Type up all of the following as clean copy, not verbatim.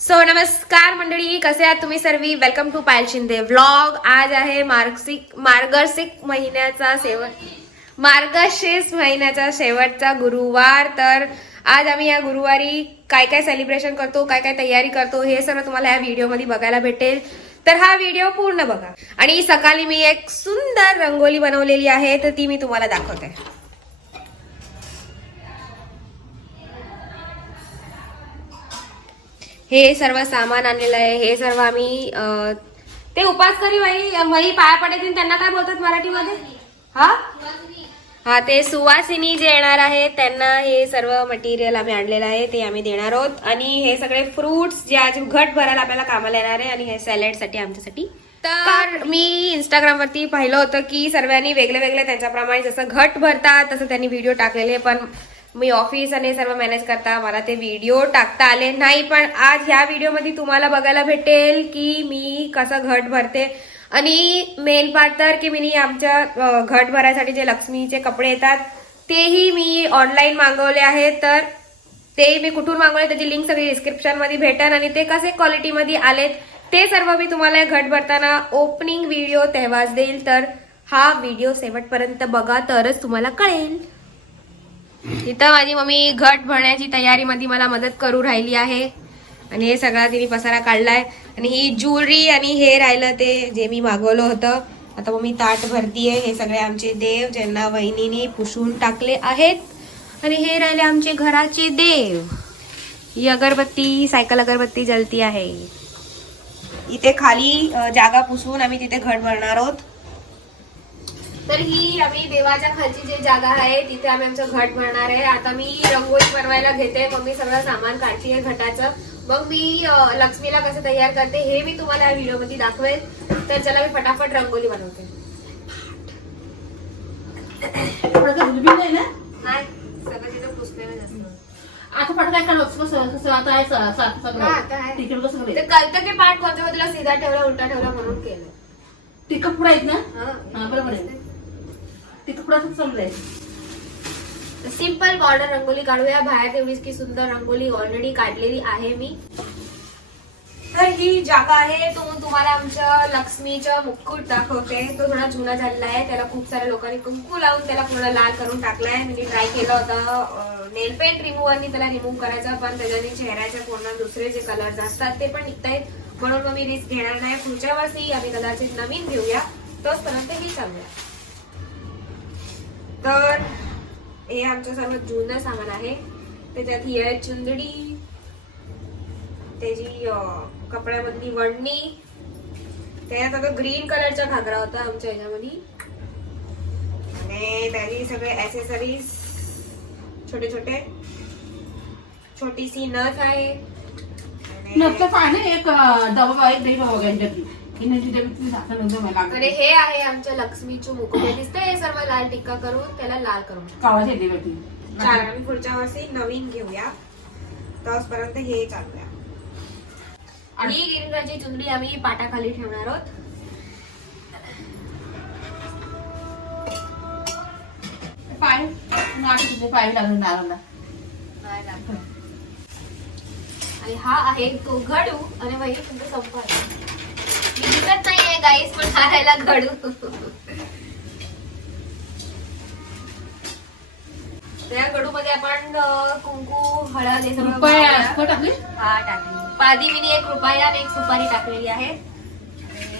So नमस्कार मंडळी, कसे आहात तुम्ही सर्व? Welcome to Payal Shinde vlog. आज आहे मार्गशीर्ष महिन्याचा शेवटचा गुरुवार. तर आज आम्ही या गुरुवारी काय काय सेलिब्रेशन करतो, काय काय तयारी करतो, हे सर्व तुम्हाला या व्हिडिओमध्ये बघायला भेटेल. तर हा व्हिडिओ पूर्ण बघा. आणि सकाळी मी एक सुंदर रंगोली बनवलेली आहे, तर ती मी तुम्हाला दाखवते. हे सर्व सामान आणलेलं आहे. हे सर्व आम्ही ते उपासकरी वही पाया पडायचे त्यांना काय बोलतात मराठीमध्ये? हा ते सुवासिनी जे येणार आहे त्यांना हे सर्व मटेरियल आम्ही आणलेलं आहे, ते आम्ही देणार आहोत. आणि हे सगळे फ्रुट्स जे आज घट भरायला आपल्याला कामाला येणार आहे, आणि हे सॅलडसाठी आमच्यासाठी. तर मी इंस्टाग्रामवरती पाहिलं होतं की सर्वांनी वेगळे वेगळे त्यांच्याप्रमाणे जसं घट भरतात तसं त्यांनी व्हिडिओ टाकलेले. पण मी ऑफिस आणि सर्व मॅनेज करता मला ते व्हिडिओ टाकता आले नाही. पण आज ह्या व्हिडिओमध्ये तुम्हाला बघायला भेटेल की मी कसं घट भरते. आणि मेन पार्ट तर की मी आमच्या घट भरायसाठी जे लक्ष्मीचे कपडे येतात तेही मी ऑनलाईन मागवले आहेत. तर ते मी कुठून मागवले त्याची लिंक सगळी डिस्क्रिप्शन मध्ये भेटेल. आणि ते कसे क्वालिटीमध्ये आलेत ते सर्व मी तुम्हाला घट भरताना ओपनिंग व्हिडिओ तेव्हाच देईल. तर हा व्हिडिओ शेवटपर्यंत बघा तरच तुम्हाला कळेल. इथं माझी मम्मी घट भरण्याची तयारीमध्ये मला मदत करू राहिली आहे. आणि हे सगळा तिने पसारा काढलाय. आणि ही ज्वेलरी आणि हे राहिलं ते जे मी मागवलं होतं. आता मम्मी ताट भरतीये. हे सगळे आमचे देव ज्यांना वहिनीने पुसून टाकले आहेत. आणि हे राहिले आमचे घराचे देव. ही अगरबत्ती सायकल अगरबत्ती जलती आहे. इथे खाली जागा पुसून आम्ही तिथे घट भरणार आहोत. तर ही आम्ही देवाच्या खालची जी जागा आहे तिथे आम्ही आमचं घट भरणार आहे. आता मी रंगोळी बनवायला घेते. मम्मी सगळं सामान काढते आहे घटाचं. मग मी लक्ष्मीला कसं तयार करते हे मी तुम्हाला या व्हिडिओ मध्ये दाखवेल. तर चला मी फटाफट रंगोली बनवते. नाही सगळं तिथं पुसलेलं असतं. आता फटका ते कळतं की पाठ कोणत्या तुला सीधा ठेवला उलटा ठेवला म्हणून केलं. तिखट पुडा आहेत ना, बरोबर आहे. तिखट पुडा समजाय. सिंपल बॉर्डर रंगोली काढूया. बाहेर तेवढीच की सुंदर रंगोली ऑलरेडी काढलेली आहे मी. तर ही जागा आहे. तो तुम्हाला आमच्या लक्ष्मीचं मुकुट दाखवते. तो थोडा जुना झालेला आहे. त्याला खूप साऱ्या लोकांनी कुंकू लावून त्याला पूर्ण लाल करून टाकलाय. मी ट्राय केलं होतं नेल पेंट रिमूव्हरनी त्याला रिमूव्ह करायचा, पण त्याच्याने चेहऱ्याचे पूर्ण दुसरे जे कलर्स असतात ते पण निघतायत. म्हणून मग मी रिस्क घेणार नाही. पुढच्या वर्षी आम्ही कदाचित नवीन घेऊया. तोपर्यंत ही चालूया. तर हे आमचं सर्व जुनं सामान आहे. त्याच्यात ही आहे चुंदडी, त्याची कपड्यामधली वडणी, त्याच्यात आता ग्रीन कलरचा घागरा होता आमच्या ह्याच्यामध्ये. आणि त्याची सगळे ऍक्सेसरीज छोटे छोटे, छोटीशी नथ आहे. एक डबा एक डबा वगैरे. आणि हे आहे आमच्या लक्ष्मीचे मुकुट. दिसतंय हे सर्व लाल टिक्का करून त्याला लाल करून चालेल. आम्ही पुढच्या वर्षी नवीन घेऊया. तोपर्यंत हे चालूया. आणि ही गिरिराची चुंदडी आम्ही पाटाखाली ठेवणार आहोत. पाय लागून नारळला. आणि हा आहे तो घडू. आणि वही तुमचं संपत दिसत नाहीये गाईस, पण हा राहिला घडू. त्या घडू मध्ये आपण कुंकू हळद हे सगळं टाकली. हा टाकली. आधी मी 1 रुपया आणि 1 सुपारी टाकलेली आहे.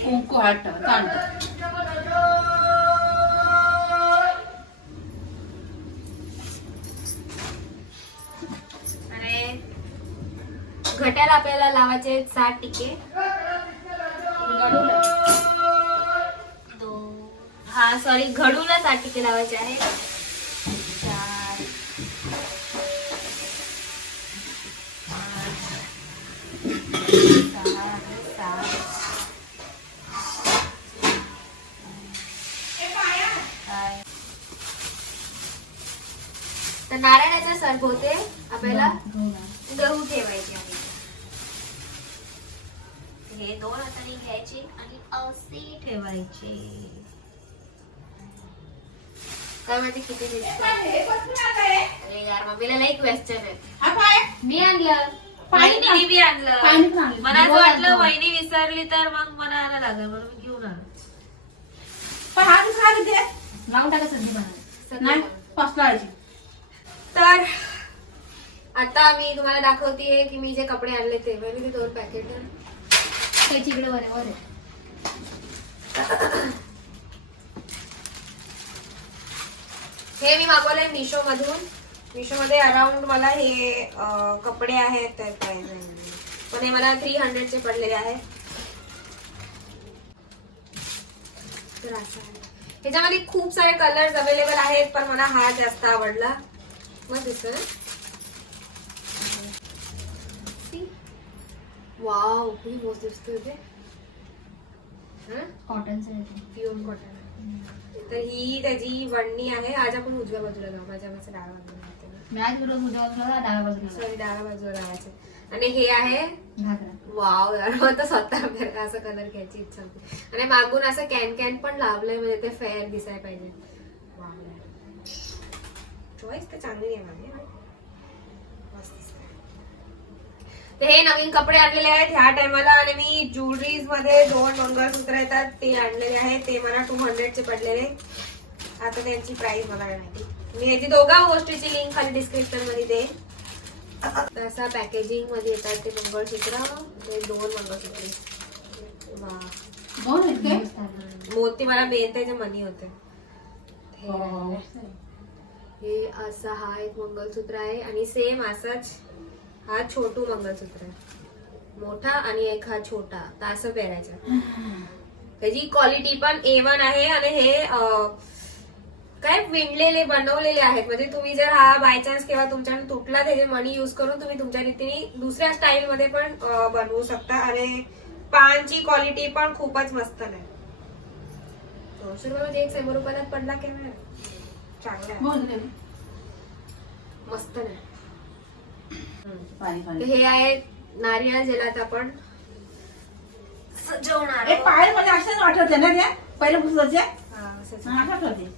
कुंकू हळद आणि घट्याला आपल्याला लावायचे 7 टिके. हा सॉरी घडूला 7 टिके लावायचे आहे. 4 तर नारायणाच्या सरभोवते आपल्याला गहू ठेवायचे आहे. हे 2 हाताने घ्यायचे आणि असे ठेवायचे. काय माहिती किती दिसते. अरे यार मम्मीला लई क्वेश्चन आहे. मी आणलं वहिनीने बी आणलं. पाणी पण आणलं. मला असं वाटलं वहिनी विसरली तर मग मला आणा लागेल म्हणून मी घेऊन आलो. पण हा दुसरा किती आहे? लावून टाका संधी बनवायला. नाही पाच लावायची. तर आता मी तुम्हाला दाखवतेय की मी जे कपडे आणले ते म्हणजे मी 2 पॅकेट त्याची इकडे वर आहे. हे मी मागवलंय मिशो मधून. मिशो मध्ये अराउंड मला हे कपडे आहेत त्या प्राइस पण हे मला 300 चे पडलेले आहे. तर असं आहे. ह्याच्यामध्ये खूप सारे कलर्स अवेलेबल आहेत पण मला हा जास्त आवडला. मग दिसतोय वाव किती मस्त दिसतोय ते. कॉटनचं प्युअर कॉटन. तर ही त्याची वणणी आहे. आज आपण उजव्या बाजूला जाऊ. माझ्या डाव्या बाजूला मॅच बरोबर उजव्या बाजूला डाव्या बाजूला. सॉरी डाव्या बाजूला लावायचे. आणि हे आहे घागरा. वाव यार मला स्वतः असा कलर घ्यायची इच्छा होती. आणि मागून असं कॅन पण लावलंय म्हणजे ते फेअर दिसायला पाहिजे. वाव चॉईस तर चांगली आहे माझी. मस्त दिसतंय. तर हे नवीन कपडे आणलेले आहेत ह्या टायमाला. आणि मी ज्वेलरीज मध्ये 2 मंगळसूत्र येतात ते आणलेले आहेत. ते मला 200 चे पडलेले. आता त्यांची प्राइस मला नाही माहिती. मी ह्याची दोघा गोष्टीची लिंक खाली डिस्क्रिप्शन मध्ये देईन. तसा पॅकेजिंग मध्ये येतात ते मंगळसूत्र. ते 2 मंगळसूत्र. वा दोन आहेत काय? मोती मला मेन त्याचे मनी होते. हो. हे असा हा एक मंगळसूत्र आहे आणि सेम असाच हा छोटू मंगळसूत्र आहे. मोठा आणि एक हा छोटा. तर असं पेरायचं. त्याची क्वालिटी पण A1 आहे. आणि हे काय विणलेले बनवलेले आहेत. म्हणजे तुम्ही जर हा बाय चान्स किंवा तुमच्याकडे तुटला त्याचे मणी युज करून तुम्ही तुमच्या रीतीने दुसऱ्या स्टाईल मध्ये पण बनवू शकता. आणि पानची क्वालिटी पण खूपच मस्त नाही. 200 रुपये एक 100 रुपयाला पडला की नाही चांगला आहे. मस्त नाही. तर हे आहे नारियल ज्याला आपण सजवणार. पाय मध्ये अशाच आठवते ना त्या पहिल्या पुस्तकाच्या. आठवते.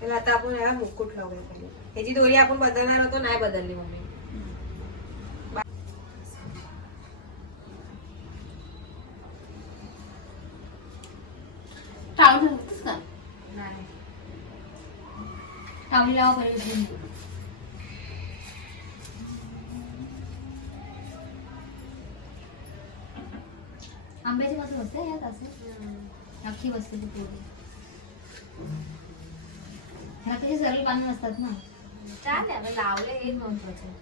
त्याला आता आपण याला मुकुट लावूया पहिले. ह्याची दोरी आपण बदलणार होतो नाही बदलली मम्मी. टावली होतीस का? नाही टावली लावा पहिले. आंब्याची मस्त बसते यात असे अख्खी बसते ती पोळी. ह्याला कशी सरळ पानं नसतात ना. चालेल लावले हे महत्वाचं.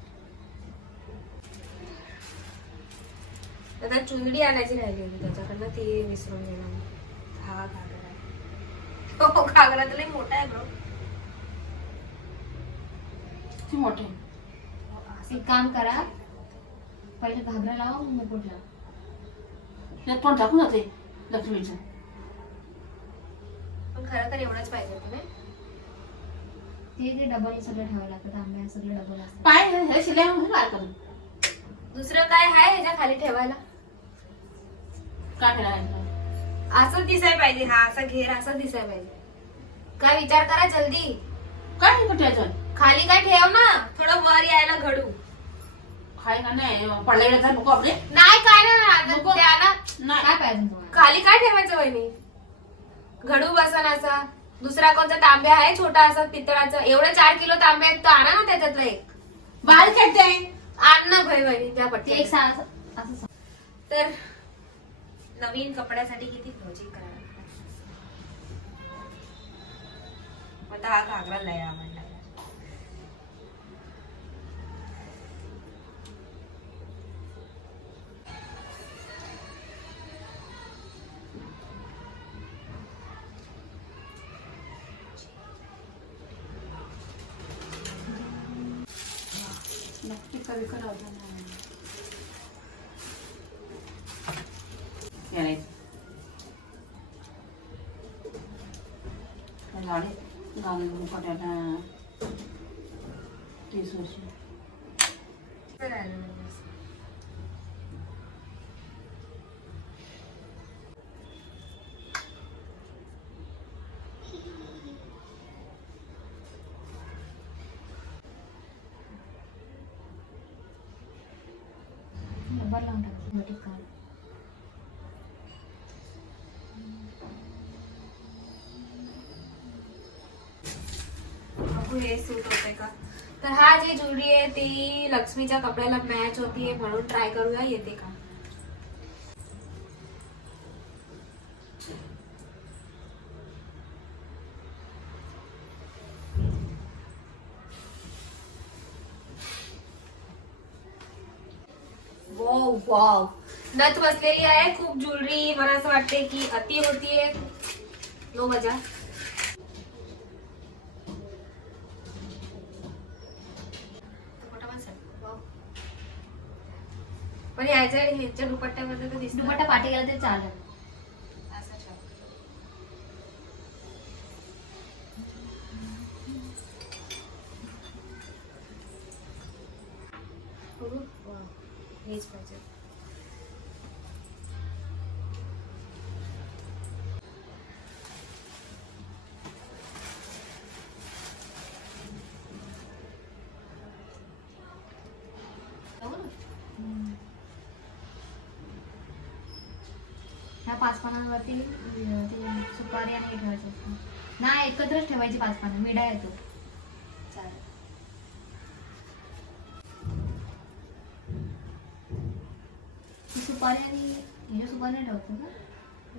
आता चुंदडी आणायची राहिली होती त्याच्याकडनं ती विसरून गेला. हा घागरा आहे. हो घागरा तर लई मोठा आहे ब्रो. ती मोठी. एक काम करा पहिले घागरा लावा मग मुकुट लावा. त्यात पण टाकून जाते लक्ष्मीचं. पण खरं तर एवढंच पाहिजे तुम्ही. ते डबल सगळं ठेवायला लागतं. आंब्या सगळं डबल असतं. पाय हे शिलाई म्हणून काय करून दुसरं काय आहे ह्याच्या खाली ठेवायला. काय ठेवायला असं दिसायला पाहिजे. हा असा घेर असा दिसायला पाहिजे. काय विचार करा जल्दी. काय ठेवायचं खाली काय ठेव ना थोडं वर यायला घडू. खाय का नाही पडलेलं तर नको आपले. नाही काय नाही काय पाहिजे खाली काय ठेवायचं वहिनी. घडू बसन असा. दुसरा कोणता तांब्या आहे छोटा असा पितळाचा. एवढं 4 किलो तांब्या आहेत तर आणा ना त्याच्यातलं एक. बारीक आहे आण ना भाई वहिनी त्या पट्टी. एक असं. तर नवीन कपड्यासाठी किती लॉजिक करावं लागतं. आता हा घागरा लय आवडला. नक्की कधी करावं लावले 30 वर्ष. नंबर लावून टाका मोठी काढ. बघू हे सूट होते का. तर हा जी ज्वेलरी आहे ती लक्ष्मीच्या कपड्याला मॅच होतीये म्हणून ट्राय करूया येते का. वाव वाव नथ बसलेली आहे. खूप ज्वेलरी मला असं वाटते की अति होतीये. लो मजा. पण ह्याच्या दुपट्ट्यामध्ये तर दिसत दुपट्टा पाठी गेला तरी चालेल. हेच पाहिजे. ह्या 5 पानांवरती ते सुपारी आणि हे ठेवायचं असतं. नाही एकत्रच ठेवायची 5 पानं. मिडा येतो. चालेल. ही सुपारी आणि ह्याच्या सुपारी ठेवतो का?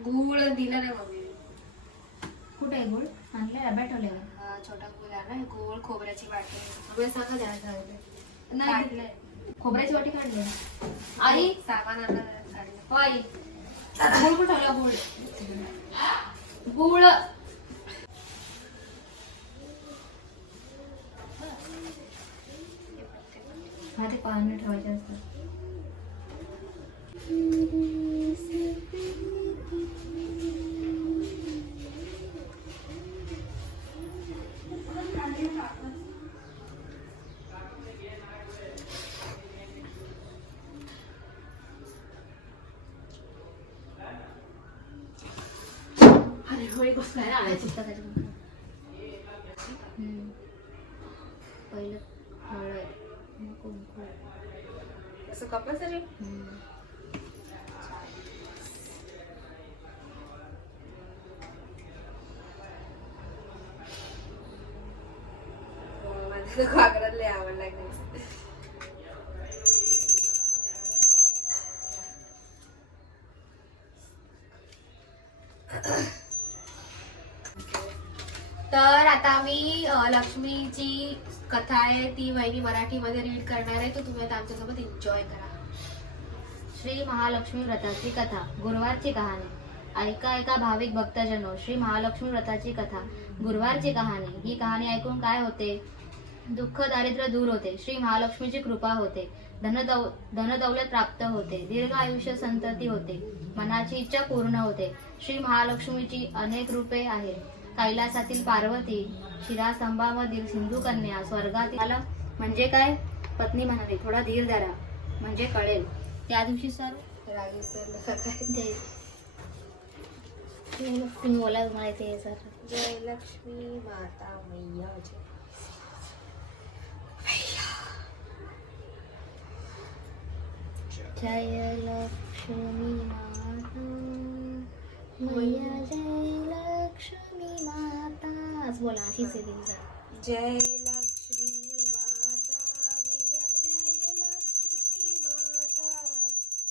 गुळ दिला नाही मम्मी. कुठे आहे गुळ? आणले डब्यात ठेवले का? हा छोटा गुळ आहे ना. गोळ खोबऱ्याची वाटी. मम्मी सांगा द्यायला नाही खोबऱ्याची वाटी काढली. आई सामान आणलं काढलं. हो आई गुळ कुठे ठेवला? गुळ गुळ हा ते पानं ठेवायचे असतात. अरे होळी घुसलाय ना आणायची. पहिलं हळद मग कुंकू. असं कंपल्सरी. माझ्या घागरात लय आवड लागली. तर आता मी लक्ष्मीची कथा आहे ती वहिनी मराठीमध्ये रीड करणार आहे. तर तुम्ही आता आमच्यासोबत एन्जॉय करा. श्री महालक्ष्मी व्रताची कथा. गुरुवारची कहाणी. ऐका ऐका भाविक भक्तजनो, श्री महालक्ष्मी व्रताची कथा. गुरुवारची कहाणी. ही कहाणी ऐकून काय होते? दुःख दारिद्र्य दूर होते. श्री महालक्ष्मीची कृपा होते. धनदौलत प्राप्त होते. दीर्घ आयुष्य संतती होते. मनाची इच्छा पूर्ण होते. श्री महालक्ष्मीची अनेक रूपे आहेत. कैलासातील पार्वती, शिरासंभामधील सिंधू कन्या, स्वर्गातील म्हणजे काय? पत्नी म्हणाली. थोडा धीर धरा म्हणजे कळेल. त्या दिवशी सर तुम्ही बोला मला ते सर. जय लक्ष्मी माता मैया जय. जय लक्ष्मी माता मैया, जय लक्ष्मी माता. आज बोला अशीच आहे दिवसा. जय लक्ष्मी माता मैया, जय लक्ष्मी माता.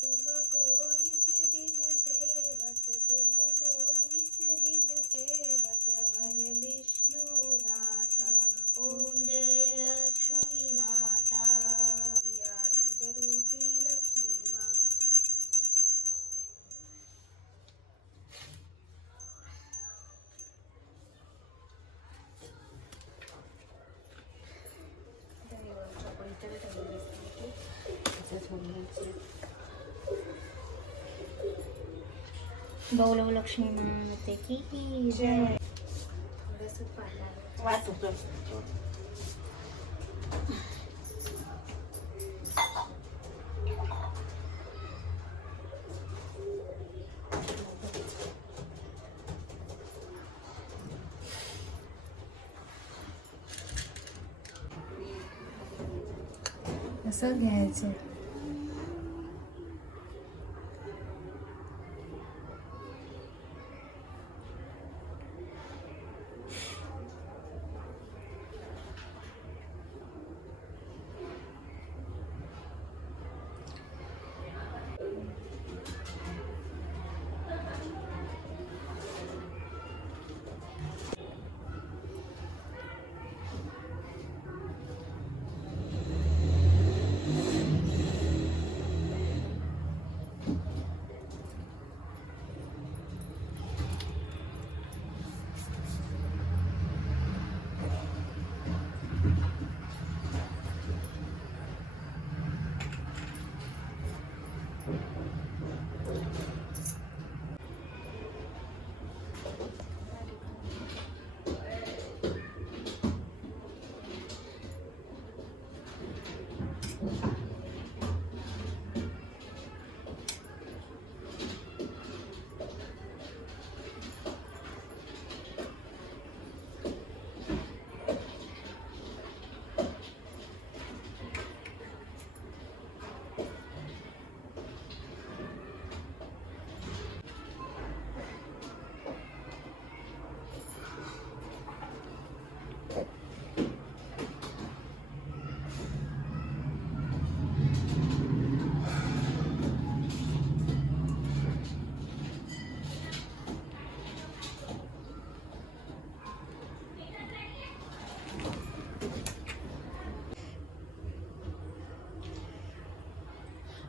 तुमको निस दिन सेवत, तुमको निस दिन सेवत. हर विष्णु नाथा ओम जय लक्ष्मी माता. आनंद रूपी लक्ष्मी माता. बोलो लक्ष्मी माते की जय. असं घ्यायचं.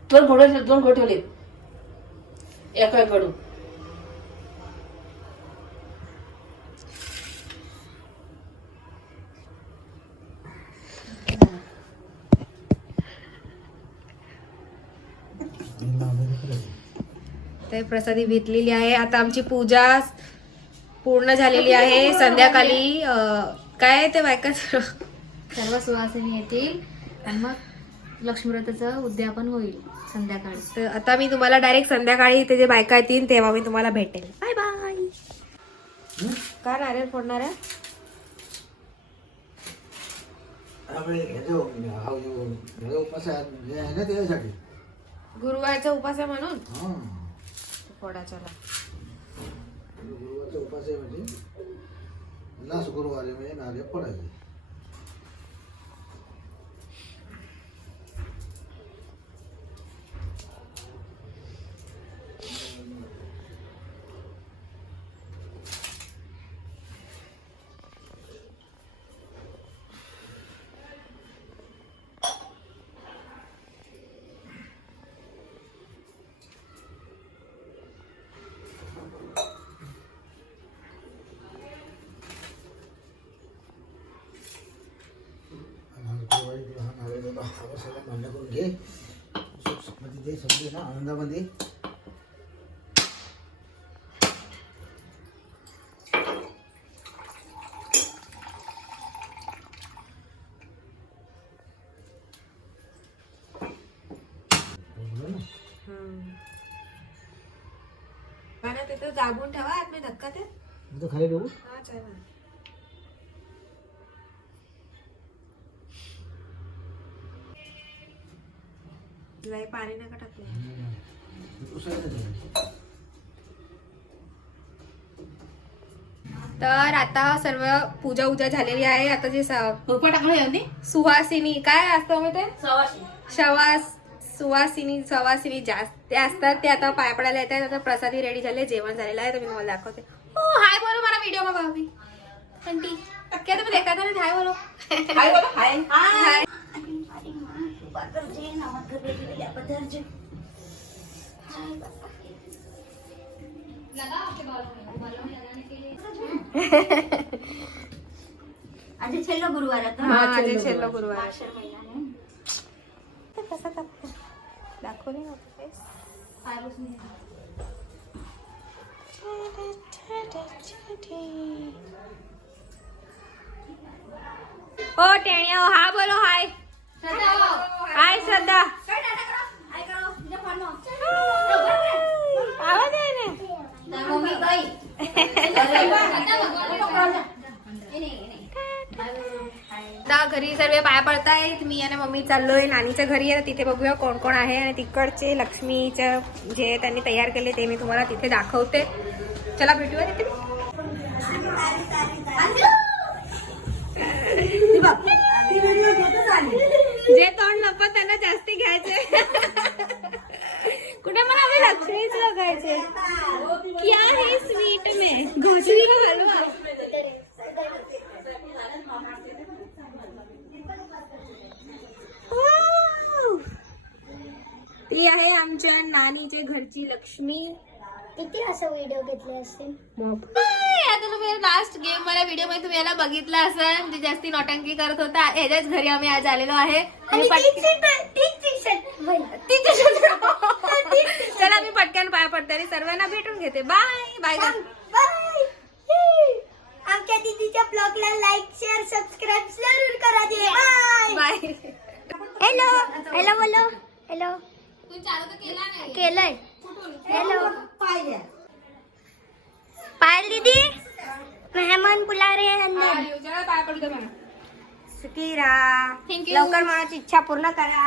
दोन घोडे ठेवले एकाकडून. ते प्रसादी भेटलेली आहे. आता आमची पूजा पूर्ण झालेली आहे. संध्याकाळी काय ते बायकाचं सर्व सुवासिनी येतील आणि मग लक्ष्मीव्रताचं उद्यापन होईल संध्याकाळी. तर आता मी तुम्हाला डायरेक्ट संध्याकाळी ते जे बायका येतील तेव्हा मी तुम्हाला भेटेल. Bye bye. का नारळ फोडणार आहे? गुरुवारचा उपास आहे म्हणून फोडायचा. गुरुवारचा उपास आहे म्हणजे लास्ट गुरुवारी म्हणजे नारळ फोडायचे. मान्य करून घे. मध्ये ते समजे ना आनंदामध्ये. तिथं दाबून ठेवा. आत धक्का ते तो खाली ठेवू. हा चालेल. लय पाणी नका टाकले. तर आता सर्व पूजा उजा झालेली आहे. आता जे सुहासिनी काय असतं मग ते सुवासिनी जास्त ते असतात ते आता पाया पडायला येतात. आता प्रसादी रेडी झाले. जेवण झालेलं आहे. तर मी तुम्हाला दाखवते. हो हाय बोलो मला व्हिडिओ में भाभी आंटी क्या तुम्हें देखा था ना. हाय बोलो. हाय बोलो. हाय हाय. આજે છેલ્લો ગુરુવાર હતો. હા આજે છેલ્લો ગુરુવાર कसा कापतो दाखवले ना फेस. ओ टेण्या हा बोलो. हाय हाय श्रद्धा. आवाज आहे ना. મમ્મી ગઈ. आता घरी सर्व पाया पडतायत. मी आणि मम्मी चाललोय नानीच्या घरी आहे. तिथे बघूया कोण कोण आहे आणि तिकडचे लक्ष्मीचं जे त्यांनी तयार केले ते मी तुम्हाला तिथे दाखवते. चला भेटूया तिथे. जे तोंड नको त्यांना जास्ती घ्यायचे. कुठे मला आम्ही लक्ष्मीच बघायचे. क्या है स्वीट में घोसरी का हलवा. ती आहे आमच्या नानीच्या घरची लक्ष्मी. किती असं व्हिडिओ घेतले असतील. आता तुम्ही लास्ट गेम मला व्हिडिओ मध्ये तुम्ही याला बघितला असेल. म्हणजे जास्ती नौटंकी करत होता. ह्याच्याच घरी आम्ही आज आलेलो आहे. चला मी पटकन पाया पडते आणि सर्वांना भेटून घेते. Bye bye. आमच्या दीदीच्या ब्लॉगला लाईक शेअर सबस्क्राईब जरूर करा. Bye bye. हॅलो हॅलो बोलो. हॅलो केलंय. हॅलो पायल दीदी मेहमान पुलारे अंदर. पाया पडतो मला. सुखी राहा. लवकर मनाची इच्छा पूर्ण करा.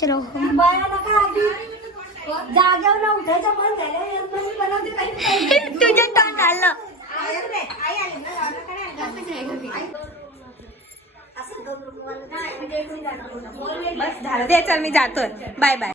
चलो जागेवर उठायचं मन झालं. तुझं तोंड आलं. बस झालं. दे चल मी जातोय. Bye bye.